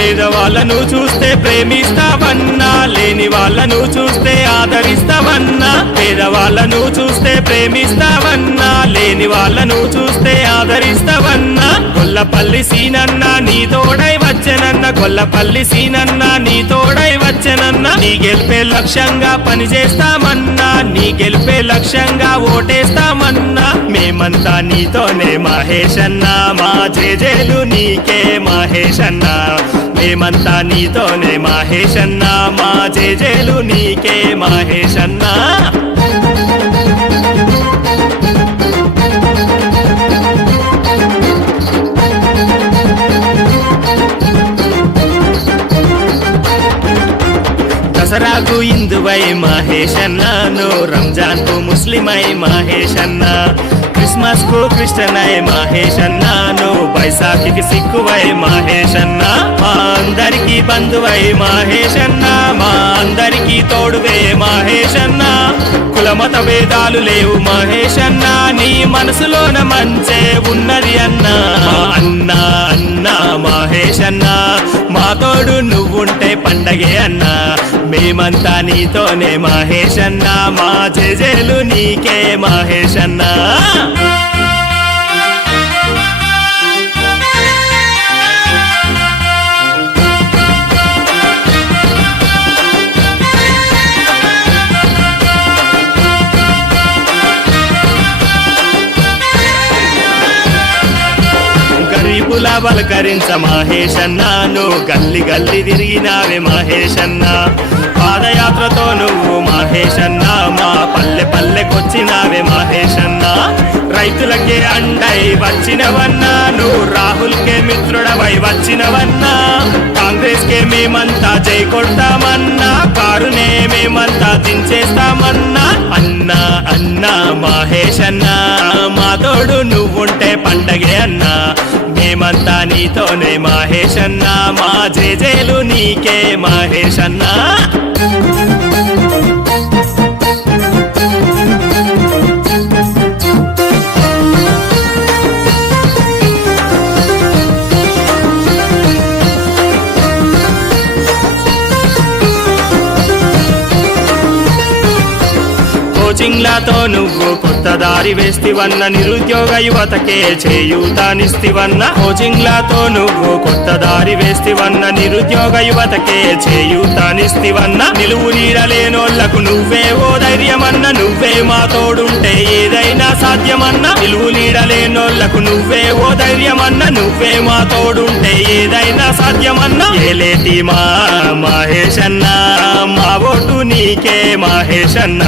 పేదవాళ్ళను చూస్తే ప్రేమిస్తావన్నా, లేని వాళ్ళను చూస్తే ఆదరిస్తావన్నా. పేదవాళ్ళను చూస్తే ప్రేమిస్తావన్నా, లేని వాళ్ళను చూస్తే ఆదరిస్తావన్నా. గొల్లపల్లి సీనన్న నీ తోడై వచ్చెనన్న, గొల్లపల్లి సీనన్న నీ తోడై వచ్చెనన్న. నీ గెలిపే లక్ష్యంగా పనిచేస్తామన్నా, నీ గెలిపే లక్ష్యంగా ఓటేస్తామన్నా. మేమంతా నీతోనే మహేషన్న, మా జేజేలు నీకే మహేషన్న. మేమంతా నీతోనే మహేషన్న, మా జేజేలు నీకే మహేషన్న. దసరాకు హిందువై మహేషన్నను, రంజాన్ కు ముస్లిమై మహేషన్న, క్రిస్మస్ కు క్రిస్టియనై మహేషన్నను, బైసాఖికి సిక్కువై మహేషన్న. మా అందరికి బంధువై మహేషన్న, మా అందరికి తోడువే మహేషన్న. కులమత భేదాలు లేవు మహేషన్న, నీ మనసులోన మంచే ఉన్నది అన్నా. అన్నా అన్నా మహేషన్న, మా తోడు నువ్వుంటే పండగే అన్నా. మేమంతా నీతోనే మహేషన్న, మా జేజేలు నీకే మహేషన్న. గరీబుల బలకరించ మహేషన్నాను, గల్లి గల్లి తిరిగినావే మహేషన్న. పాదయాత్రతో నువ్వు మహేషన్న, మా పల్లె పల్లెకొచ్చినావే మహేషన్న. రైతులకే అండై వచ్చినవన్నా, నువ్వు రాహుల్కే మిత్రుడవై వచ్చినవన్నా. కాంగ్రెస్ కే మేమంతా జై కొడతామన్నా, కారునే మేమంతా దించేస్తామన్నా. అన్నా అన్నా మహేషన్న, మా తోడు నువ్వుంటే పండగే అన్నా. మేమంతా నీతోనే మహేషన్న, మా జేజేలు నీకే మహేషన్న. కోచింగ్లతో నువ్వు కొత్త దారి వేస్తివన్న, నిరుద్యోగ యువతకే చేయూతానిస్తివన్న. కోచింగ్లతో నువ్వు కొత్త దారి వేస్తివన్న, నిరుద్యోగ యువతకే చేయూతానిస్తివన్న. నిలువు నీడలేనోళ్లకు నువ్వే ఓ ధైర్యమన్న, నువ్వే మా తోడుంటే ఏదైనా సాధ్యమన్న. నిలువు నీడలేనోళ్లకు నువ్వే ఓ ధైర్యమన్న, నువ్వే మా తోడుంటే ఏదైనా సాధ్యమన్న. ఏలేటి మా మహేషన్న, మా ఓటు నీకే మహేషన్న.